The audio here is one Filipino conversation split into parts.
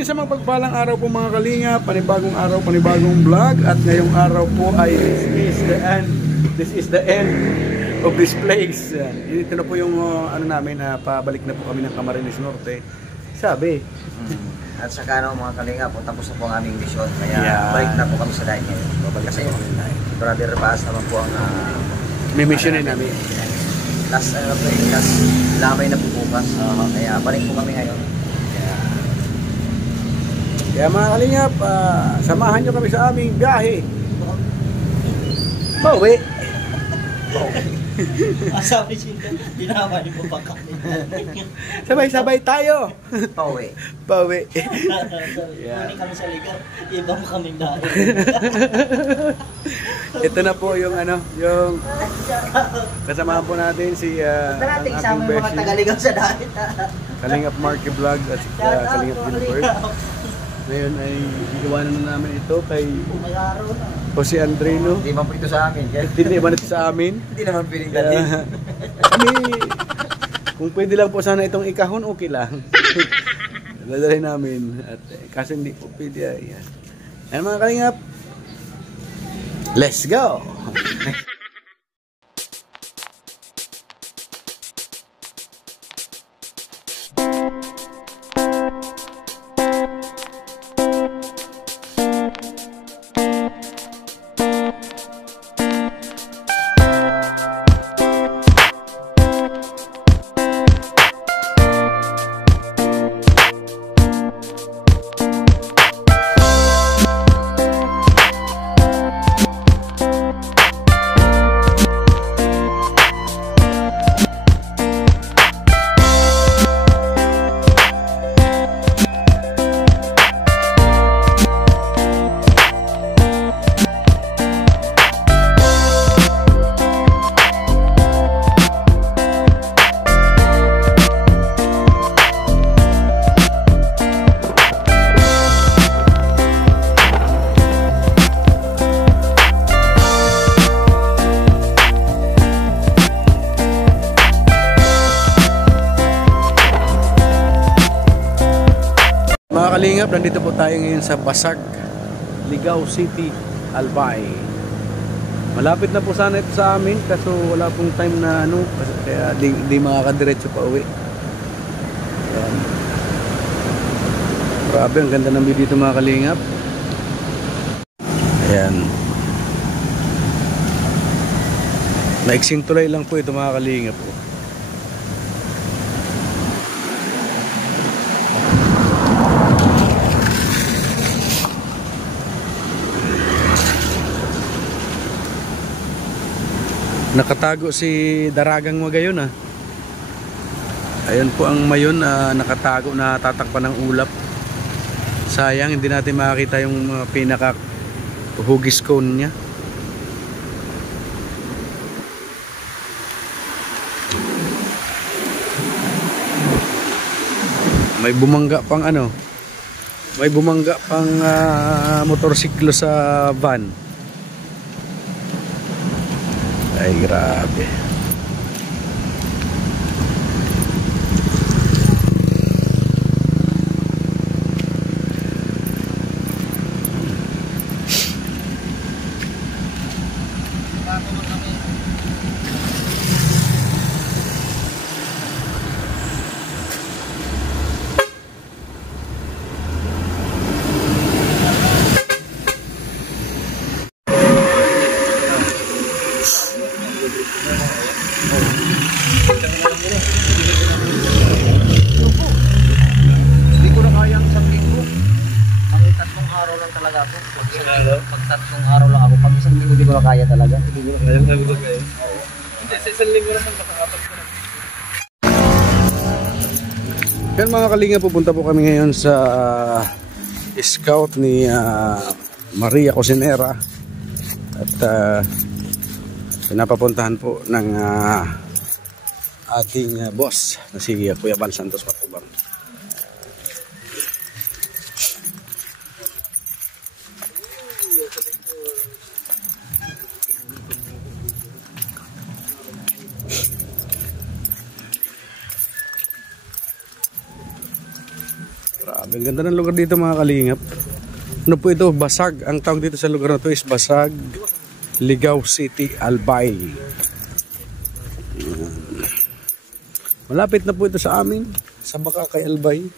Ayun, isang magpagpalang araw po mga kalinga, panibagong araw, panibagong vlog. At ngayong araw po ay this is the end of this place. Ito na po yung ano namin, pabalik na po kami ng Camarines Norte. Sabi. At saka mga kalinga po, tapos na po ang aming mission. Kaya balik na po kami sa dahil ngayon. Kasi Brother Baas naman po ang may missionin namin. Last lamay na po bukas. Kaya balik po kami ngayon. Kaya mga kalingap, samahan nyo kami sa aming biyahe. Pauwi. Sabi siya, tinaman mo pa kami. Sabay-sabay tayo. Pauwi. Pauwi. Kunin kami sa ligaw, ibang kaming dahil. Ito na po yung yung kasamahan po natin si natin isama yung mga tagaligaw sa dahil. Kalingap Marky Vlog at Kalingap Gilbert. Ngayon ay igawa na namin ito kay Jose Andrino. Hindi man po ito sa amin. Hindi naman ito sa amin. Hindi naman piling dati. Kami, kung pwede lang po sana itong ikahon, okay lang. Dadalhin namin. At kasi hindi po pwede. Ayan. Ayan mga kalingap. Let's go! Mga kalingap, nandito po tayo ngayon sa Basag, Ligao City, Albay. Malapit na po sana ito sa amin, kaso wala pong time na kaya di makakadiretso pa uwi. Grabe, ang ganda ng view dito mga kalingap. Ayan. Naiksing tulay lang po ito mga kalingap po. Nakatago si Daragang Magayon Ayan po ang mayon nakatago na tatakpan ng ulap. Sayang hindi natin makakita yung pinaka hugis cone niya. May bumangga pang may bumangga pang motorsiklo sa van. Ay, grabe. Pag 3 araw lang ako, pag isang linggo di ko na kaya talaga. Hindi, sa isang linggo naman makakapat ko na. Yan mga kalinga, pupunta po kami ngayon sa scout ni Maria Cosinera. At pinapapuntahan po ng ating boss na si Kuya Bal Santos Matubang. Grabe, ang ganda ng lugar dito mga kalingap. Ano po ito? Basag. Ang tawag dito sa lugar na ito is Basag, Ligao City, Albay. Malapit na po ito sa amin, sa Bakakay, Albay.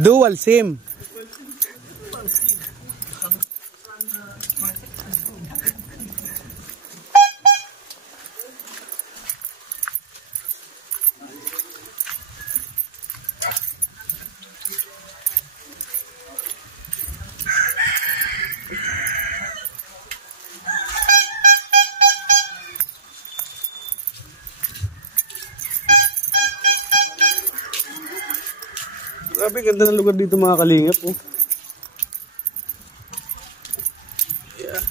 Dual SIM. Grabe, ganda ng lugar dito mga kalingap. Oh. Yeah.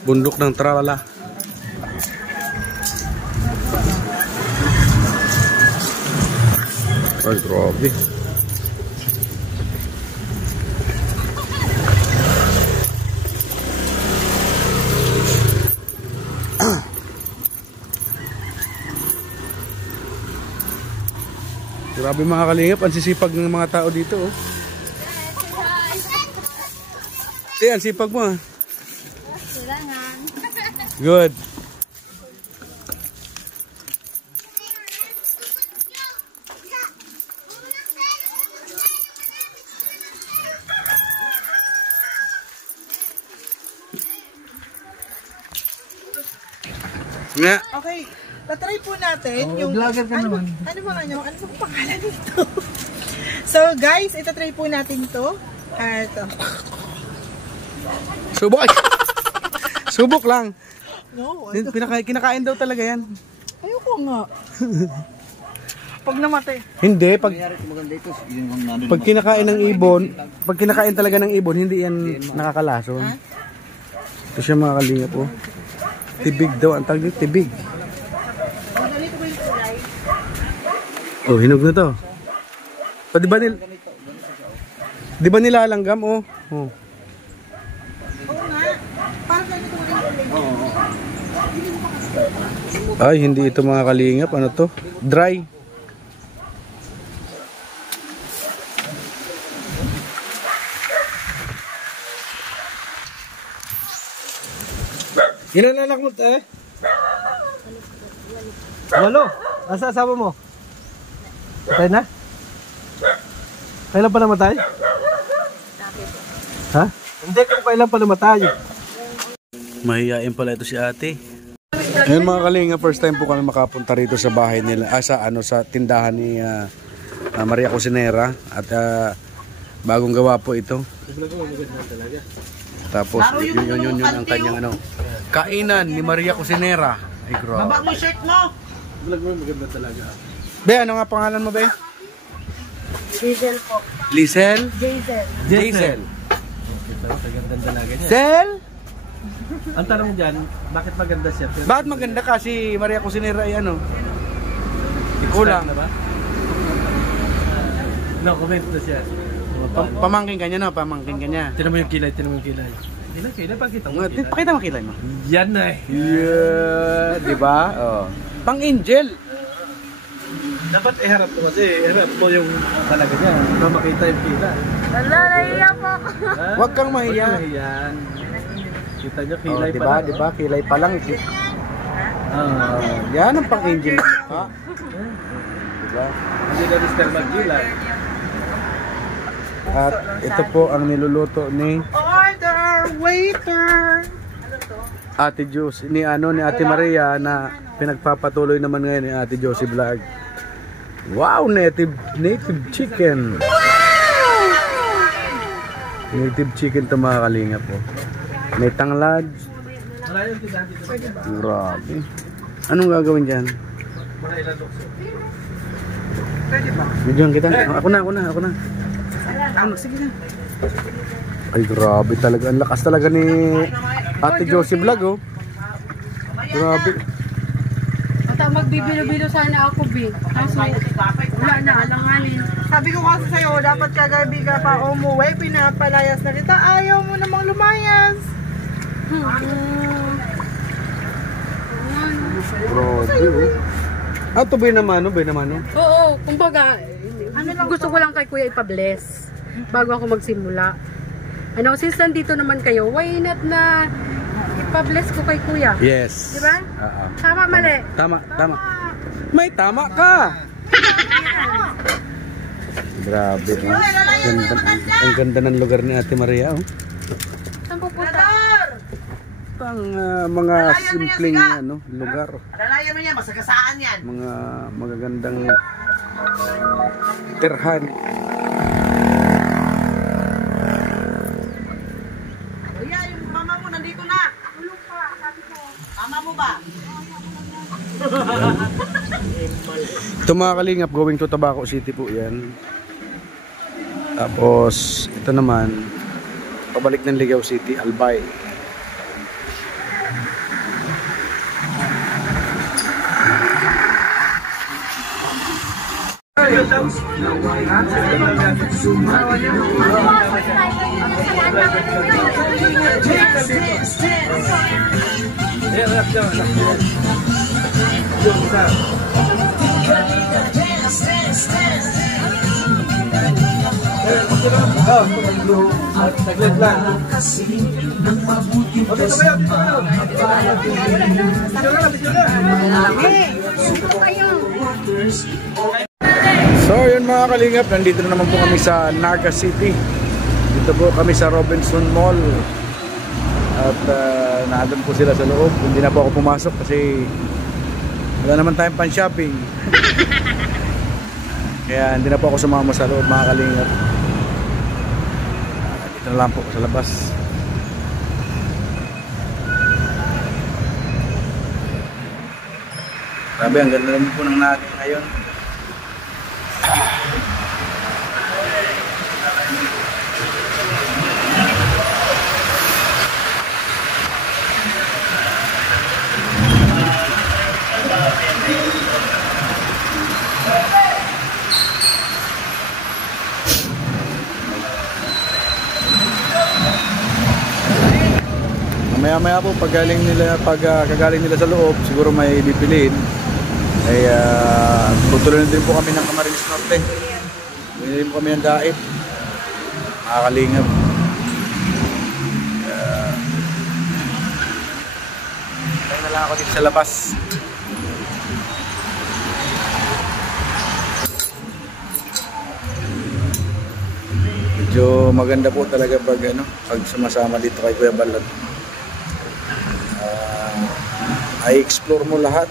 Bundok ng Tralala. Ay, grabe. Grabe mga kalingap, ang sisipag ng mga tao dito. Oh. Ang sipag mo. Good. Nga. Okay, tatry po natin yung vlogger ka naman. Ano bang pangalan nito? So guys, itatry po natin to. Ito. Subok. Subok lang. No, Kinakain daw talaga yan. ayoko nga. Pag namatay. Hindi, pag kinakain ng ibon, pag kinakain talaga ng ibon, hindi yan nakakalason. Ito siya mga kalingap po. Tibig daw, ang tawag dito, tibig. Oh, hinog na to. O, di ba nilalanggam? Oh. Oh. Oo nga. Parang ganito rin. Ay, hindi ito mga kalingap. Ano to? Dry. Ilan anak mo tayo? 8. Asa asawa mo? Patay na? Kailan pa namatay? Ha? Hindi kung kailan pa namatay. Mahihain pala ito si ate. Ngayon mga kalinga, first time po kami makapunta rito sa bahay nila, sa tindahan ni Maria Cusinera at bagong gawa po ito. Tapos yun ang kanyang kainan ni Maria Cusinera. Ay grabe. Baba mo shirt mo. Vlog mo maganda talaga. Be, ano nga pangalan mo, Be? Diesel po. Lizel? Diesel. Jaisel. Maganda talaga niya. Sel? Ang tanong dyan, bakit maganda siya? Bakit maganda ka si Maria Cusinera ay ano? Ikulang. Na ba? No, comment na siya. Pamangkin ka niya na, pamangkin ka niya. Tinan mo yung kilay, tinan mo yung kilay. Kilay, pakita mo yung kilay. Pakita mo kilay mo. Yan na eh. Yeah, di ba? Oh. Pang angel. Dapat iharap mo kasi, iharap mo yung talaga niya. Para makita yung kilay. Wala, naiiyak po. Huwag kang mahiya. Yan. Kita nyo, Oh, kilay di pa ba? lang. Di ba? Kilay pa lang. Yan ang pang angel ng mukha. Di ba? Hindi na Mr. Magkilay. At ito po ang niluluto ni Order, waiter. Ate Josie, ni Ate Maria na pinagpapatuloy naman ngayon ni Ate Josie Vlog. Wow, native chicken. Native chicken to mga kalinga po. May tanglad, Wala yung tindahan dito. Grabe. Anong gagawin dyan? Mga ilan lukso. Medyohan kita. Ako na. Sige na. Ay, grabe talaga. Ang lakas talaga ni Ate Josie Vlog, oh. Grabe. At magbibilo-bilo sana ako, B. Kaso, wala na, alanganin. Sabi ko kasi sa'yo, dapat kagabi ka pa umuwi, pinapalayas na kita. Ayaw mo namang lumayas. Grabe, oh. Ah, ito ba naman, oh? Oo, kumbaga, gusto ko lang kay Kuya ipa-bless bago ako magsimula. Ano, since nandito naman kayo, why not na ipa-bless ko kay Kuya? Yes. Diba? Tama, mali? Tama. May tama ka! Grabe, oh. Ang ganda ng lugar ni Ate Maria, oh. Saan pupunta? Ang mga simpleng lugar. Alalayan mo yan, masagasaan yan. Mga magagandang tirhan. Kuya, yung mama mo nandito na. Mama mo ba? Ito mga kalingap, going to Tabaco City po yan. Tapos ito naman, pabalik ng Ligao City, Albay. Saglit lang. So yun mga kalingap, nandito na naman po kami sa Naga City. Dito po kami sa Robinson Mall. At naandun po sila sa loob. Hindi na po ako pumasok kasi wala naman tayong pan-shopping. Kaya hindi na po ako sumama sa loob mga kalingap. Dito na lang po sa labas. Grabe, ang ganda naman po ng Naga ngayon. Maya-maya po kagaling nila sa loob, siguro may bipiliin. Ay tutuloy din po kami ng Camarines Norte. Bili po kami ng dait. Makakalingap. Tayo na lang ako dito sa labas. Medyo maganda po talaga pag sumasama dito kay Kuya Balat. I-explore mo lahat.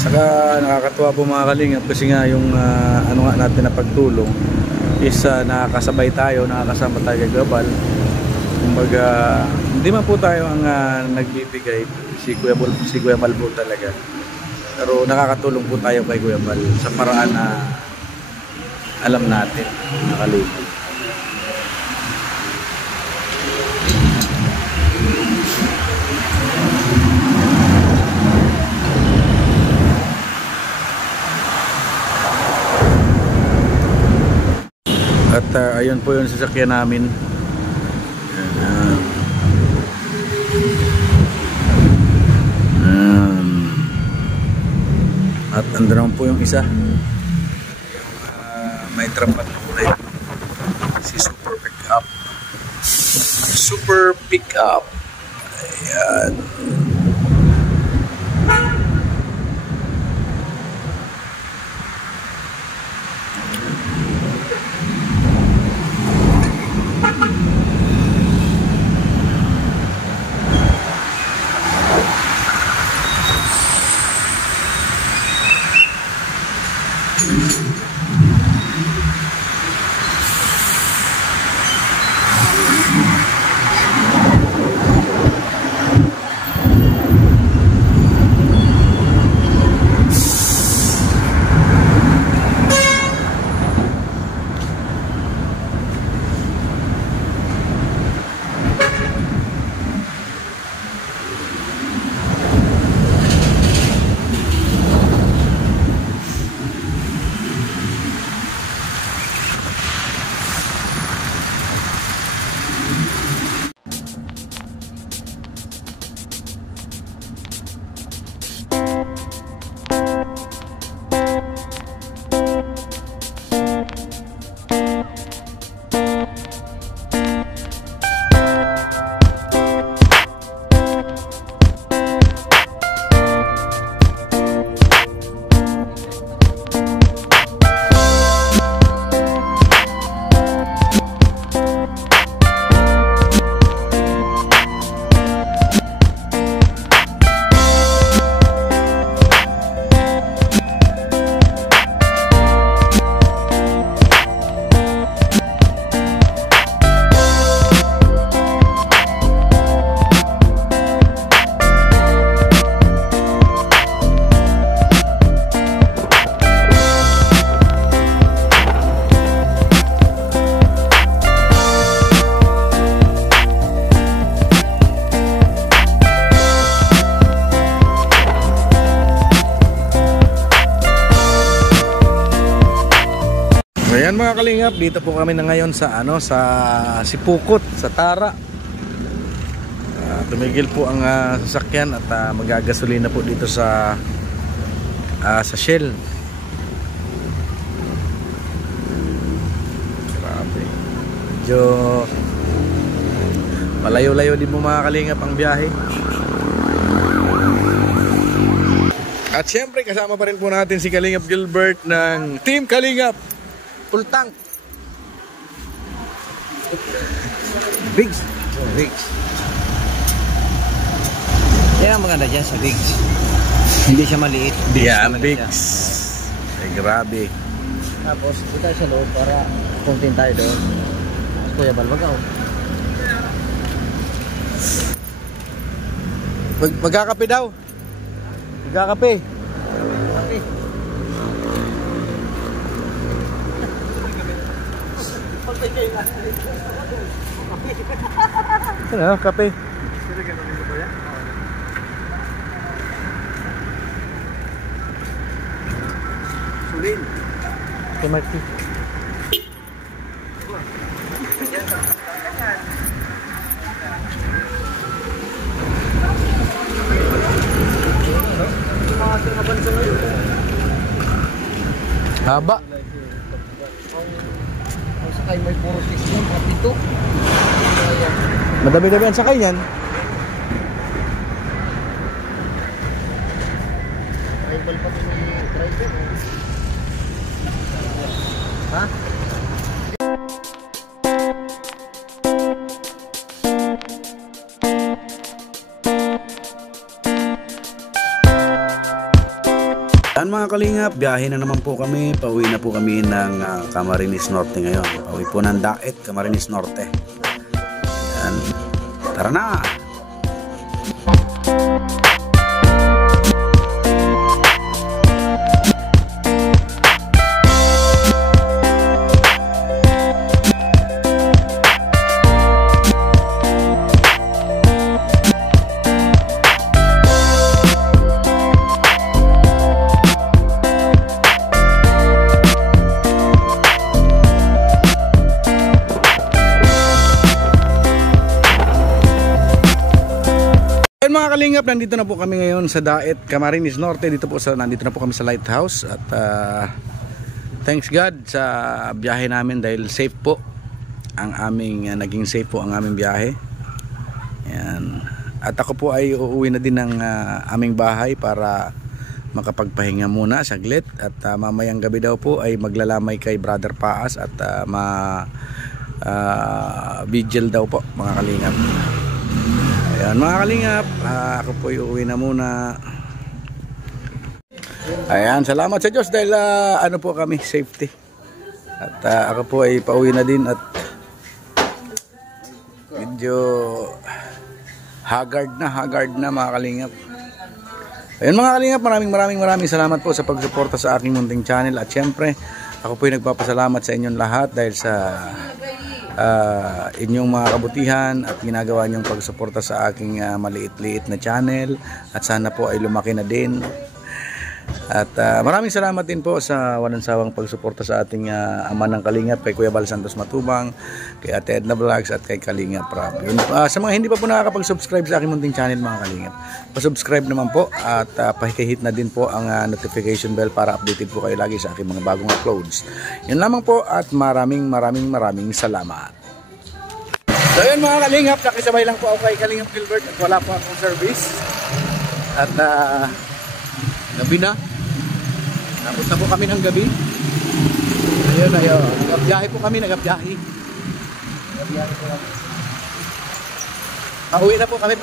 Saka nakakatuwa po mga kalingap kasi nga yung natin na pagtulong is nakakasabay tayo, nakakasama tayo kay Kuya Bal. Kumbaga hindi man po tayo ang nagbibigay, si Kuya Bal po talaga. Pero nakakatulong po tayo kay Kuya Bal sa paraan na alam natin mga kalingap. At ayun po yung sasakyan namin. At andun naman po yung isa. May trampan na kulay. Si Super Pickup. Super Pickup. Ayan. mga kalingap, dito po kami na ngayon sa sa Sipukot, sa Tara. Tumigil po ang sasakyan at magagasolina po dito sa Shell. Grabe. Medyo malayo-layo din po mga kalingap ang biyahe. At syempre kasama pa rin po natin si Kalingap Gilbert ng Team Kalingap Full Tank. Bigs. Oh, Bigs. Yan ang maganda dyan sa Bigs. Hindi siya maliit. Yan, Bigs. Ay, grabe. Tapos, kita sa loob para content tayo doon. Kuya Bal, wag ako. Magkakape daw. Magkakape. Ano, kape? Sulin. Kay Marty. Haba. Ang sakay may puro 16, pati ito. Madami-dami ang sakay niyan. Rival pa ni driver. Ha? Yan mga kalingap, biyahe na naman po kami. Pauwi na po kami ng Camarines Norte ngayon. Pauwi po ng Daet, Camarines Norte. Yan. Tara na! Mga kalingap, nandito na po kami ngayon sa Daet, Camarines Norte. Nandito na po kami sa Lighthouse. At thanks God sa biyahe namin dahil safe po ang aming naging safe po ang aming biyahe. Yan. At ako po ay uuwi na din ng aming bahay para makapagpahinga muna saglit. At mamayang gabi daw po ay maglalamay kay Brother Paas at vigil daw po mga kalingap. Ayan mga kalingap, ako po uuwi na muna. Ayan, salamat sa Diyos dahil ano po kami, safety. At ako po ay pauwi na din at medyo haggard na mga kalingap. Ayan mga kalingap, maraming salamat po sa pagsuporta sa aking munting channel. At syempre, ako po ay nagpapasalamat sa inyong lahat dahil sa inyong mga kabutihan at ginagawa niyong pagsuporta sa aking maliit-liit na channel, at sana po ay lumaki na din. At maraming salamat din po sa walang sawang pagsuporta sa ating ama ng Kalingap, kay Kuya Bal Santos Matubang, kay Ate Edna Vlogs at kay Kalingap Rob. Sa mga hindi pa po nakakapag-subscribe sa aking munting channel mga Kalingap, pa-subscribe naman po at pakihit na din po ang notification bell para updated po kayo lagi sa aking mga bagong uploads. Yan lamang po at maraming salamat. So yun mga Kalingap, nakisabay lang po ako kay Kalingap Gilbert at wala po akong service. At gabi na. Tapos na po kami ng gabi. Ayun. Nagabyahe po kami. Pauwi na po kami.